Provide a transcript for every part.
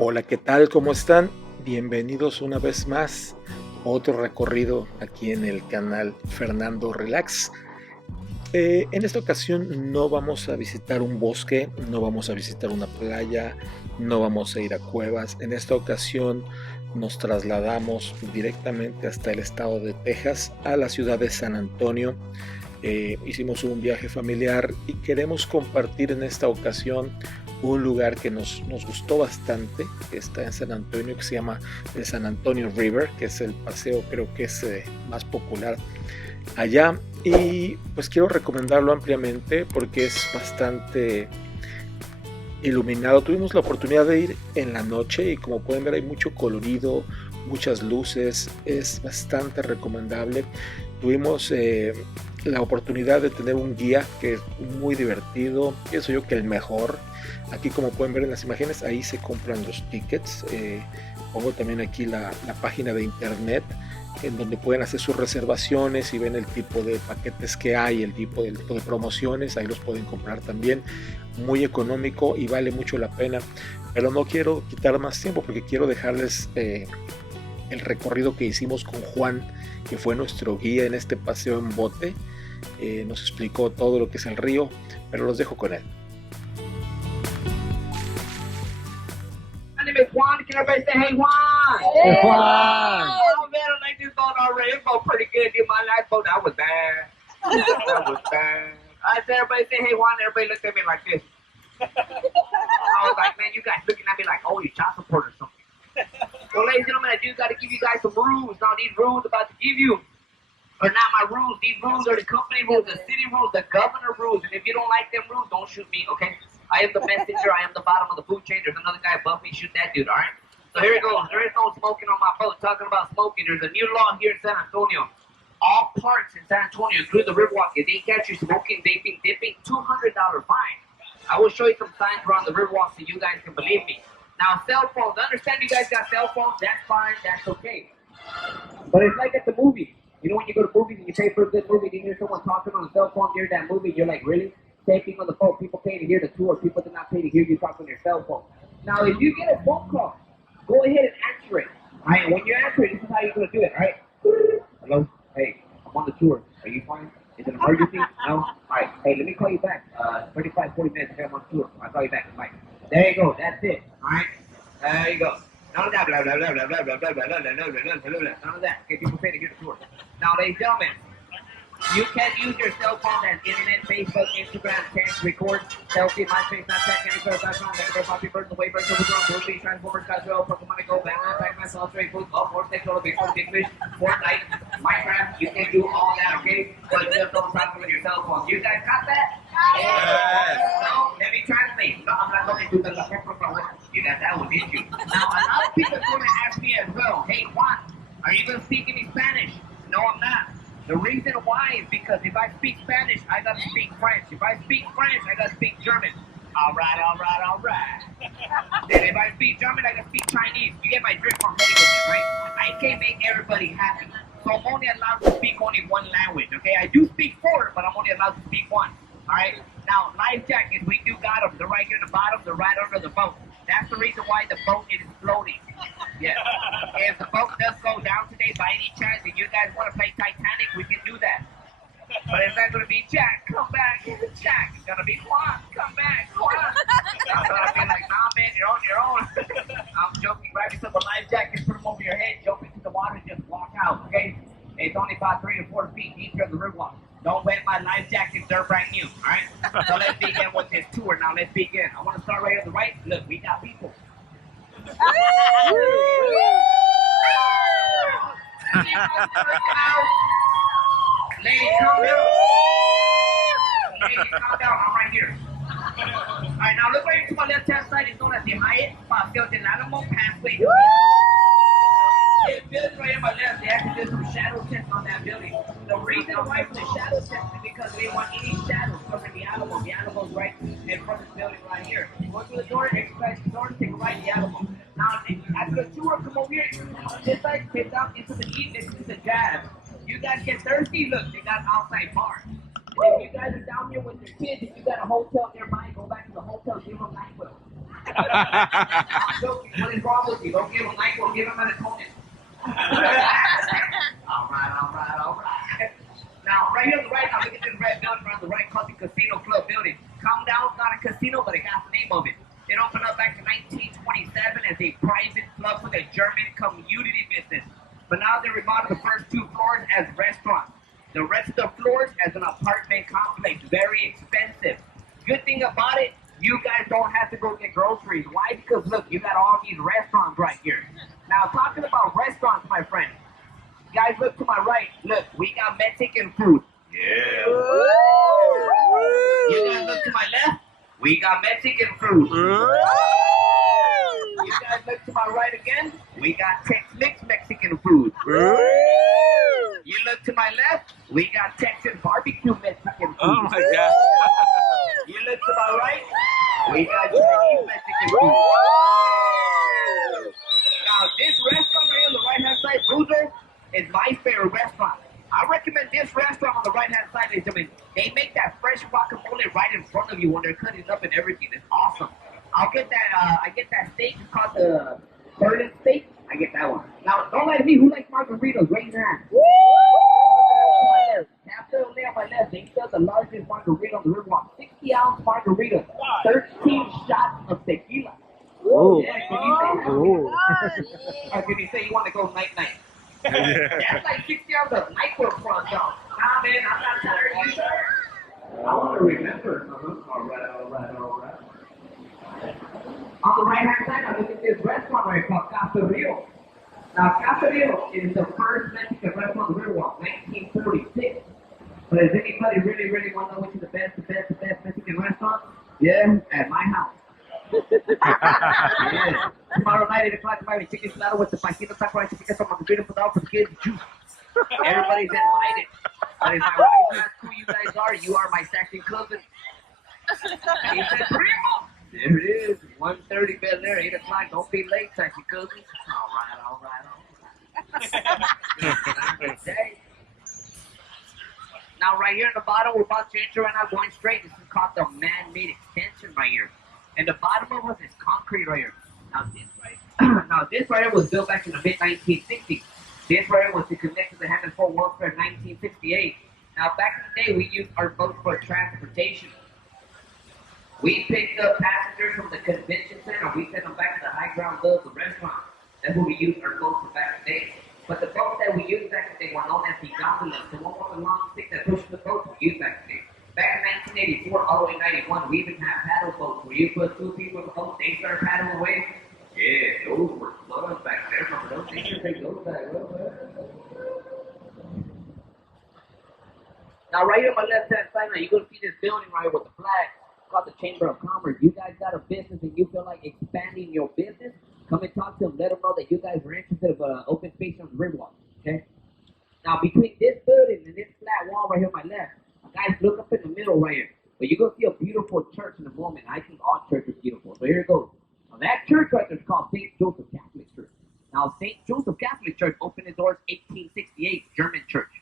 Hola, ¿qué tal? ¿Cómo están? Bienvenidos una vez más a otro recorrido aquí en el canal Fernando Relax. En esta ocasión no vamos a visitar un bosque, no vamos a visitar una playa, no vamos a ir a cuevas. En esta ocasión nos trasladamos directamente hasta el estado de Texas, a la ciudad de San Antonio. Hicimos un viaje familiar y queremos compartir en esta ocasión un lugar que nos gustó bastante, que está en San Antonio, que se llama el San Antonio River, que es el paseo creo que es más popular allá, y pues quiero recomendarlo ampliamente porque es bastante iluminado. Tuvimos la oportunidad de ir en la noche y como pueden ver hay mucho colorido, muchas luces, es bastante recomendable. Tuvimos la oportunidad de tener un guía que es muy divertido, pienso yo que el mejor. Aquí como pueden ver en las imágenes, ahí se compran los tickets. Pongo también aquí la página de internet en donde pueden hacer sus reservaciones y ven el tipo de paquetes que hay, el tipo de promociones, ahí los pueden comprar también. Muy económico y vale mucho la pena, pero no quiero quitar más tiempo porque quiero dejarles el recorrido que hicimos con Juan, que fue nuestro guía en este paseo en bote. Nos explicó todo lo que es el río, pero los dejo con él. My name is Juan. Can everybody say, hey, Juan? Hey, Juan. Oh, man, I like this boat already. It felt pretty good. Dude, my last boat, that was bad. That was bad. I said, everybody say, hey, Juan. Everybody looked at me like this. I was like, man, you guys looking at me like, oh, you child support or something. So, ladies and gentlemen, I do got to give you guys some rules. Now, these rules I'm about to give you are not my rules. These rules are the company rules, the city rules, the governor rules. And if you don't like them rules, don't shoot me, okay? I am the messenger. I am the bottom of the food chain. There's another guy above me. Shoot that dude, all right? So here it goes. There is no smoking on my boat. Talking about smoking, there's a new law here in San Antonio. All parks in San Antonio, including the Riverwalk, if they catch you smoking, vaping, dipping, $200 fine. I will show you some signs around the Riverwalk so you guys can believe me. Now, cell phones. I understand you guys got cell phones. That's fine. That's okay. But it's like at the movies. You know when you go to movies and you pay for a good movie and you hear someone talking on a cell phone during that movie, you're like, really? Same thing on the phone. People pay to hear the tour. People do not pay to hear you talk on your cell phone. Now, if you get a phone call, go ahead and answer it. All right, when you answer it, this is how you're going to do it, all right? Hello? Hey, I'm on the tour. Are you fine? Is it an emergency? No? All right. Hey, let me call you back. 35, 40 minutes. I'm on tour. I'll call you back. Bye. There you go. That's it. All right? There you go. None of that. Blah, blah, blah, blah, blah, blah, blah, blah, blah, blah, blah, blah, blah, blah. None of that. Okay, people pay to hear the tour. Now, ladies and gentlemen, you can use your cell phone as internet, Facebook, Instagram, text, record, selfie, MySpace, Snapchat, CandyCrush.com, Denver, Poppy Birds, The Waybirds, Overgrown, Movie, Transformers, Casual, Pokemon Go, Batman, Pac-Man, Solid Stray, Food, Up, More Sexual, Big Food, Big Fish, Fortnite, Minecraft, you can do all that, okay? But just don't talk with your cell phone. You guys got that? Yes. No? Let me translate. No, I'm not going to do that. You got that one, didn't you? Now, a lot of people are going to ask me as well, hey, Juan, are you going to speak any Spanish? No, I'm not. The reason why is because if I speak Spanish, I gotta speak French. If I speak French, I gotta speak German. All right, all right, all right. And if I speak German, I gotta speak Chinese. You get my drift from with it, right? I can't make everybody happy. So I'm only allowed to speak only one language, okay? I do speak four, but I'm only allowed to speak one. All right? Now, life jackets, we do got them. They're right here at the bottom. They're right under the boat. That's the reason why the boat is floating. Yeah. If the boat does go down today by any chance and you guys want to play Titanic, we can do that. But it's not going to be Jack, come back. Jack, it's going to be Juan, come back. Juan. I'm going to be like, nah, man, you're on your own. I'm joking. Grab yourself a life jacket, put them over your head, jump into the water, and just walk out, okay? It's only about 3 to 4 feet deep here in the river. Don't wet my life jacket, they're brand new, all right? So let's begin with this tour. Now, let's begin. I want to start right on the right. Look, we got people. Ladies, calm down. Ladies, calm down. I'm right here. All right, now look right here to my left-hand side. It's known as the Hyatt Paseo del Alamo Pathway. This building right on my left, they actually did some shadow tests on that building. The reason why for the shadow test is because they want any shadows covering the Alamo. The Alamo's right in front of the building right here. Go through the door, exercise the door, take a right, the Alamo. Now, after the tour, come over here. This side spits out into the east, this is the jazz. You guys get thirsty? Look, they got outside bars. If you guys are down here with your kids, if you got a hotel nearby, go back to the hotel, give them NyQuil. I'm joking. What is wrong with you? Don't give him NyQuil, give him melatonin. All right. Now, right here on the right, now look at this red building right on the right, called the Casino Club building. Calm down, it's not a casino, but it got the name of it. It opened up back in 1927 as a private club for the German community business. But now they remodeled the first 2 floors as restaurants. The rest of the floors as an apartment complex, very expensive. Good thing about it, you guys don't have to go get groceries. Why? Because look, you got all these restaurants right here. Now, talking about restaurants, my friend, guys, look to my right. Look, we got Mexican food. Yeah. You guys look to my left. We got Mexican food. You guys look to my right again. We got Tex-Mex Mexican food. You look to my left. We got Texas barbecue Mexican food. Oh my God. You look to my right. We got Chinese Mexican food. Now, this restaurant right on the right-hand side, Bruiser, is my favorite restaurant. I recommend this restaurant on the right-hand side, ladies and gentlemen. They make that fresh guacamole right in front of you when they're cutting it up and everything. It's awesome. I get that steak. It's called the Berlin steak. I get that one. Now, don't like me. Who likes margaritas? Raise your hand. After on my left, they sell the largest margarita on the riverwalk. 60-ounce margarita. 13 shots of tequila. Ooh. Yeah, can you say that? Ooh. Or can you say you want to go night-night? That's like 60 hours of NyQuil front, though. Nah, man, I'm not tired of you, sir. I want to remember. All right. On the right-hand side, I look at this restaurant right called Casa Rio. Now, Casa Rio is the first Mexican restaurant on the Riverwalk, 1946. But does anybody really want to know which is the best Mexican restaurant? Yeah, at my house. Yeah. Tomorrow night, 8 o'clock, tomorrow, chicken salad with the pajito taco rice, chicken from margarita for the kids, juice. Everybody's invited. But if my wife asks who you guys are, you are my second cousin. He said, Primo. There it is, 1:30 bed there, 8 o'clock, don't be late, second cousin. All right. Okay. Now, right here at the bottom, we're about to enter right now, going straight. This is called the man-made extension right here. And the bottom of us is concrete right here. Now, this right here was built back in the mid-1960s. This right here was to connect to the Hammond Fort World Fair in 1968. Now, back in the day, we used our boats for transportation. We picked up passengers from the convention center. We sent them back to the high ground of the restaurant. That's what we used our boats for back in the day. But the boats that we used back in the day were known as the gondolas. The one with the long stick that pushes the boats we used back in the day. Back in 1984, all the way 91, we even had paddle boats where you put 2 people in the boat, they start paddling away. Yeah, those were fun back there. Remember those things? Take those back. Now, right here on my left-hand side, now you're going to see this building right here with the flag. Called the Chamber of Commerce. You guys got a business and you feel like expanding your business, come and talk to them. Let them know that you guys are interested in open space on the Riverwalk. Okay? Now, between this building and this flat wall right here on my left, guys, look up in the middle right here. But you're going to see a beautiful church in a moment. I think all churches are beautiful. So here it goes. Now, that church right there is called St. Joseph Catholic Church. Now, St. Joseph Catholic Church opened its doors 1868, German church.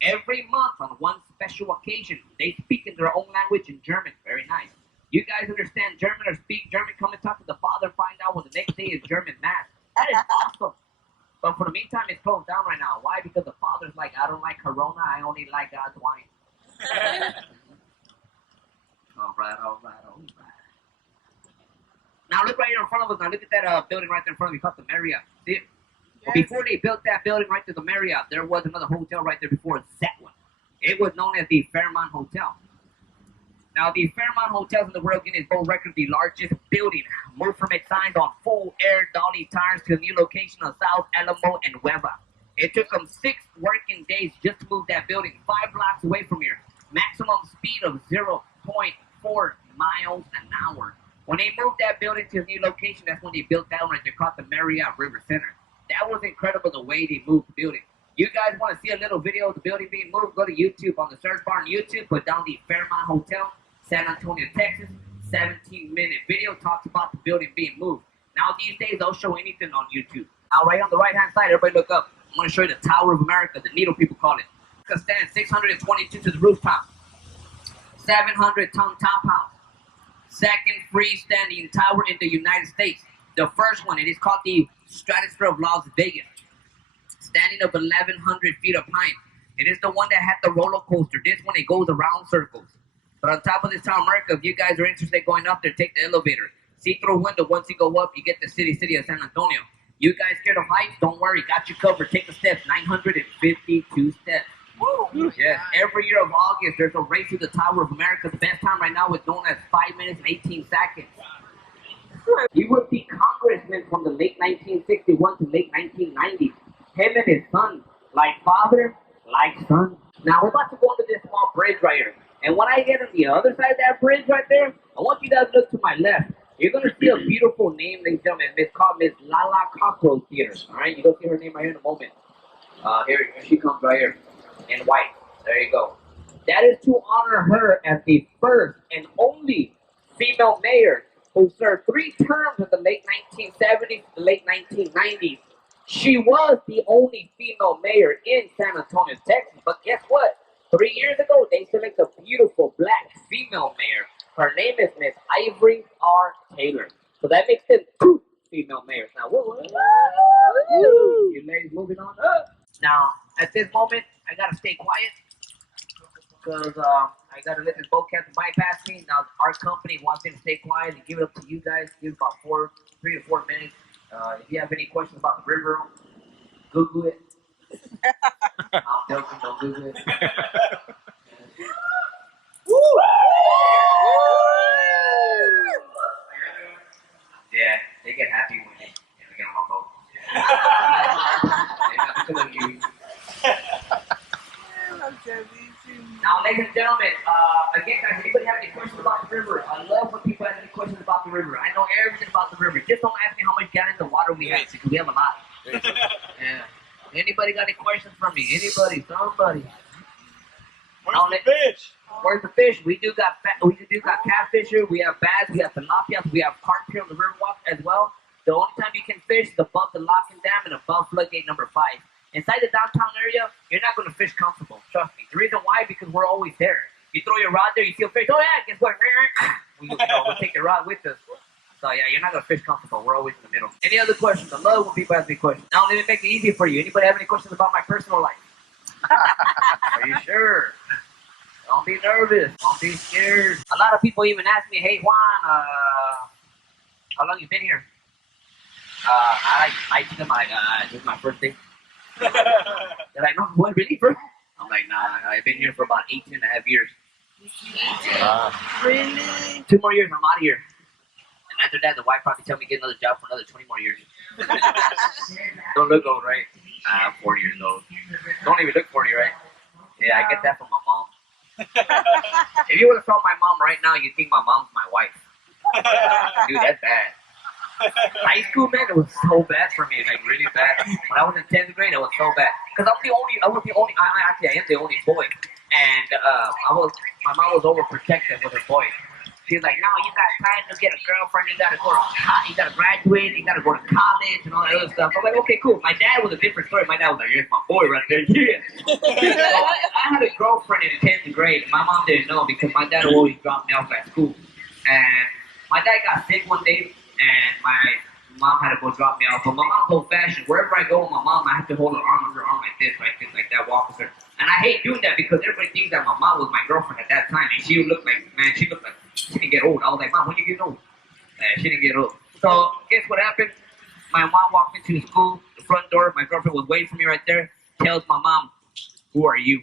Every month on one special occasion, they speak in their own language in German. Very nice. You guys understand German or speak German, come and talk to the father, find out what the next day is German mass. That is awesome. But for the meantime, it's closed down right now. Why? Because the father's like, I don't like Corona, I only like God's wine. All right. Now look right here in front of us. Now look at that building right there in front of you, called the Marriott. See it? Well, before they built that building right there, the Marriott, there was another hotel right there before that one. It was known as the Fairmont Hotel. Now, the Fairmont Hotels in the World Guinness World Record, the largest building, moved from its signs on full air dolly tires to a new location of South Alamo and Hueva. It took them 6 working days just to move that building 5 blocks away from here. Maximum speed of 0.4 miles an hour. When they moved that building to a new location, that's when they built that one right there called the Marriott River Center. That was incredible the way they moved the building. You guys want to see a little video of the building being moved? Go to YouTube. On the search bar on YouTube, put down the Fairmont Hotel, San Antonio, Texas. 17-minute video talks about the building being moved. Now these days, they'll show anything on YouTube. Now right on the right-hand side, everybody look up. I'm going to show you the Tower of America, the needle people call it. It can stand 622 to the rooftop. 700-ton top house. second freestanding tower in the United States. The first one, it is called the Stratosphere of Las Vegas, standing of 1,100 feet of height. It is the one that had the roller coaster. This one, it goes around circles. But on top of this tower, America, if you guys are interested in going up there, take the elevator. See-through window. Once you go up, you get the city of San Antonio. You guys scared of heights? Don't worry, got you covered. Take the steps, 952 steps. Woo. Yes, every year of August, there's a race to the Tower of America. The best time right now is known as 5 minutes and 18 seconds. You will see congressmen from the late 1961 to late 1990s. Him and his son, like father, like son. Now we're about to go under this small bridge right here. And when I get on the other side of that bridge right there, I want you guys to look to my left. You're going to see a beautiful name, ladies and gentlemen. It's called Miss Lala Cockroach Theater. All right, you're going to see her name right here in a moment. Here she comes right here in white. There you go. That is to honor her as the first and only female mayor who served 3 terms in the late 1970s to the late 1990s. She was the only female mayor in San Antonio, Texas. But guess what? 3 years ago, they selected a beautiful black female mayor. Her name is Miss Ivory R. Taylor. So that makes them 2 female mayors. Now, you ladies moving on up. Now, at this moment, I gotta stay quiet because I gotta let this boat captain bypass me. Now, our company wants me to stay quiet and give it up to you guys. Give about 3 to 4 minutes. If you have any questions about the river, Google it. I'm joking, don't Google it. Yeah, they get happy when they get on my boat. Because of you. Now, ladies and gentlemen, again, guys, anybody have any questions about the river? I love when people ask any questions about the river. I know everything about the river. Just don't ask me how much gallons of water we have, because we have a lot. Yeah. Anybody got any questions for me? Anybody? Somebody? Where's the fish? Where's the fish? We do got catfish here. We have bass. We have tilapia. We have carp here on the riverwalk as well. The only time you can fish is above the locking dam and above floodgate number 5. Inside the downtown area, you're not going to fish comfortable. Trust me. The reason why, because we're always there. You throw your rod there, you see a fish. Oh yeah, guess what? We'll take your rod with us. So yeah, you're not going to fish comfortable. We're always in the middle. Any other questions? I love when people ask me questions. Now let me make it easy for you. Anybody have any questions about my personal life? Are you sure? Don't be nervous. Don't be scared. A lot of people even ask me, hey Juan, how long you been here? I tell them this is my first day. They're like, no, what, really, bro? I'm like, nah, I've been here for about 18 and a half years. Really? 2 more years, I'm out of here. And after that, the wife probably tell me to get another job for another 20 more years. Don't look old, right? I'm 40 years old. Don't even look 40, right? Yeah, I get that from my mom. If you would have saw my mom right now, you'd think my mom's my wife. Dude, that's bad. High school, man, it was so bad for me, like really bad. When I was in 10th grade, it was so bad. Because I am the only boy. And my mom was overprotective with her boy. She's like, no, you got time to get a girlfriend, you gotta graduate, you gotta go to college and all that other stuff. I'm like, okay, cool. My dad was a different story. My dad was like, here's my boy right there. Yeah. I had a girlfriend in 10th grade. My mom didn't know because my dad would always drop me off at school. And my dad got sick one day, and my mom had to go drop me off. But my mom's old fashioned. Wherever I go with my mom, I have to hold her arm under her arm like this, like that, walk with her. And I hate doing that because everybody thinks that my mom was my girlfriend at that time. And she looked like she didn't get old. I was like, Mom, when you get old? She didn't get old. So guess what happened? My mom walked into the school, the front door. My girlfriend was waiting for me right there. Tells my mom, who are you?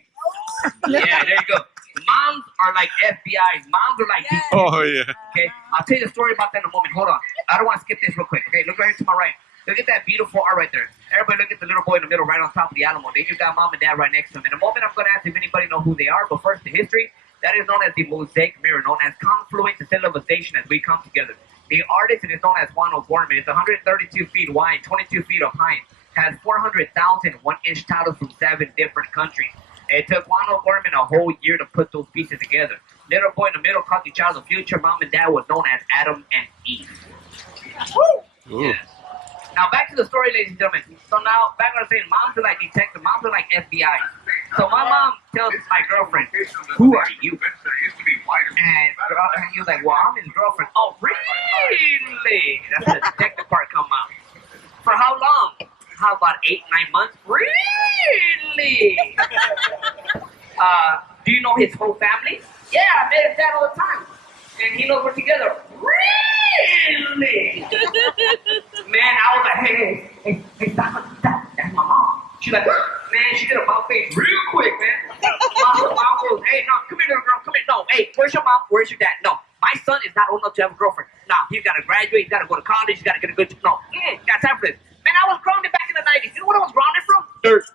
Yeah, there you go. Moms are like FBI. Moms are like... Oh, yeah. Okay, I'll tell you the story about that in a moment. Hold on. I don't want to skip this real quick. Okay, look right here to my right. Look at that beautiful art right there. Everybody look at the little boy in the middle right on top of the Alamo. They just got mom and dad right next to him. In a moment, I'm going to ask if anybody know who they are. But first, the history. That is known as the mosaic mirror, known as confluence and civilization as we come together. The artist is known as Juan O'Gorman. It's 132 feet wide, 22 feet of height. Has 400,000 one-inch titles from 7 different countries. It took Juan O'Gorman a whole year to put those pieces together. Little boy in the middle called the child of the future. Mom and dad was known as Adam and Eve. Woo! Yes. Now back to the story, ladies and gentlemen. So now, back when I was saying, moms are like detectives, moms are like FBI. So my mom tells my girlfriend, who are you? And out, and he was like, well, I'm his girlfriend. Oh, really? That's the detective part come out. For how long? How about 8, 9 months? Really? Do you know his whole family? Yeah, I met his dad all the time. And he knows we're together. Really? Man, I was like, hey, stop. That's my mom. She's like, man, she did a mouth face real quick, man. Mom goes, hey, no, come here, little girl, come here. No, hey, where's your mom? Where's your dad? No, my son is not old enough to have a girlfriend. No, he's got to graduate, he's got to go to college, he's got to get a good, no, got time for this. Man, I was grounded back in the 90s. You know what I was grounded from? Dirt.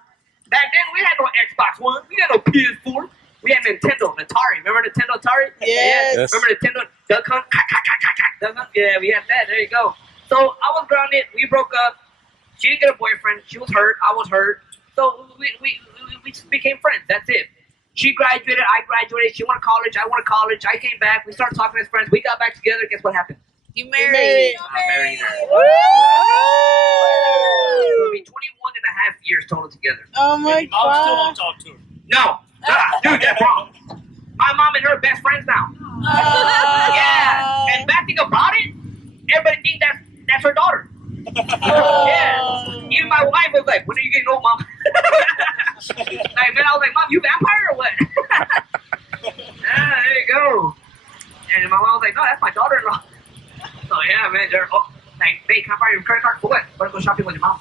Back then, we had no Xbox One. We had no PS4. We had Nintendo, Atari. Remember Nintendo Atari? Yes. Remember Nintendo Duck Hunt? Duck Hunt? Yeah, we had that. There you go. So I was grounded. We broke up. She didn't get a boyfriend. She was hurt. I was hurt. So we just became friends. That's it. She graduated. I graduated. She went to college. I went to college. I came back. We started talking as friends. We got back together. Guess what happened? You married. I married her. Woo! It'll be 21 and a half years total together. Oh my Mom still God. don't talk to her. No. Dude, that's wrong. My mom and her are best friends now. Yeah. And bad thing about it, everybody thinks that's her daughter. Yeah. Even my wife was like, when are you getting old, mom? Like, man, I was like, mom, you vampire or what? There you go. And my mom was like, no, that's my daughter-in-law. So yeah, man, they're like, hey, can I borrow your credit card for what? Wanna go shopping with your mom?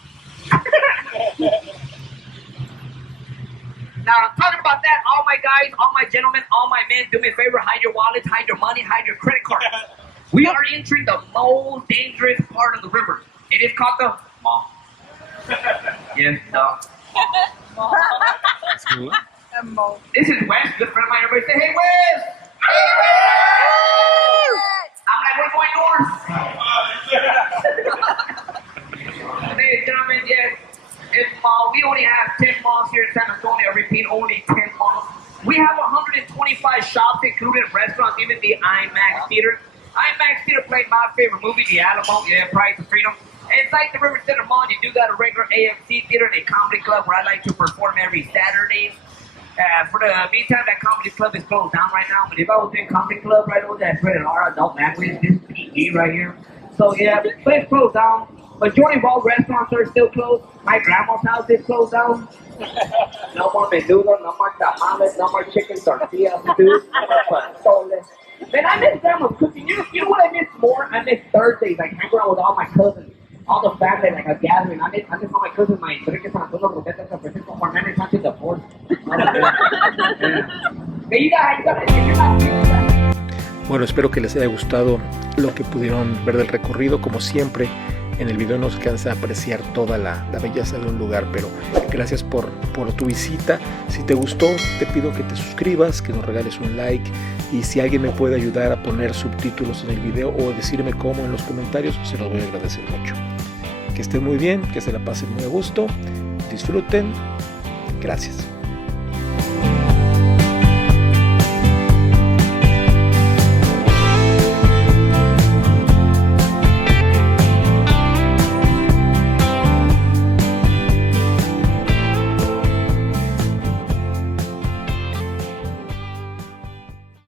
Now, talking about that, all my guys, all my gentlemen, all my men, do me a favor, hide your wallets, hide your money, hide your credit card. We are entering the most dangerous part of the river. It is called the mall. Yes, no. This is Wes, good friend of mine. Everybody say, hey, Wes! Hey, Wes! I'm like, we're going north. Ladies and gentlemen, yes. It's mall. We only have 10 malls here in San Antonio. I repeat, only 10 malls. We have 125 shops, including restaurants, even the IMAX Theater. IMAX Theater played my favorite movie, The Alamo, Price of Freedom. Inside the River Center Mall, you do got a regular AMC Theater and a comedy club where I like to perform every Saturday. For the meantime, that comedy club is closed down right now. But if I was in comedy club right over there, rated R adult language, this is PG right here. So yeah, but it's closed down. Majority of all restaurants are still closed. My grandma's house is closed down. No more menudo, no more tamales, no more chicken tortillas, dude. No more pastoles. Man, I miss grandma's cooking. You know what I miss more? I miss Thursdays, like hang around with all my cousins. All the family, like a gathering. I miss all my cousins, my Enrique San Antonio, Roberto San Francisco, Hernandez Sánchez the Fourth. Bueno, espero que les haya gustado lo que pudieron ver del recorrido. Como siempre, en el video no se alcanza a apreciar toda la belleza de un lugar, pero gracias por tu visita. Si te gustó, te pido que te suscribas, que nos regales un like, y si alguien me puede ayudar a poner subtítulos en el video o decirme cómo en los comentarios, se los voy a agradecer mucho. Que estén muy bien, que se la pasen muy a gusto, disfruten. Gracias.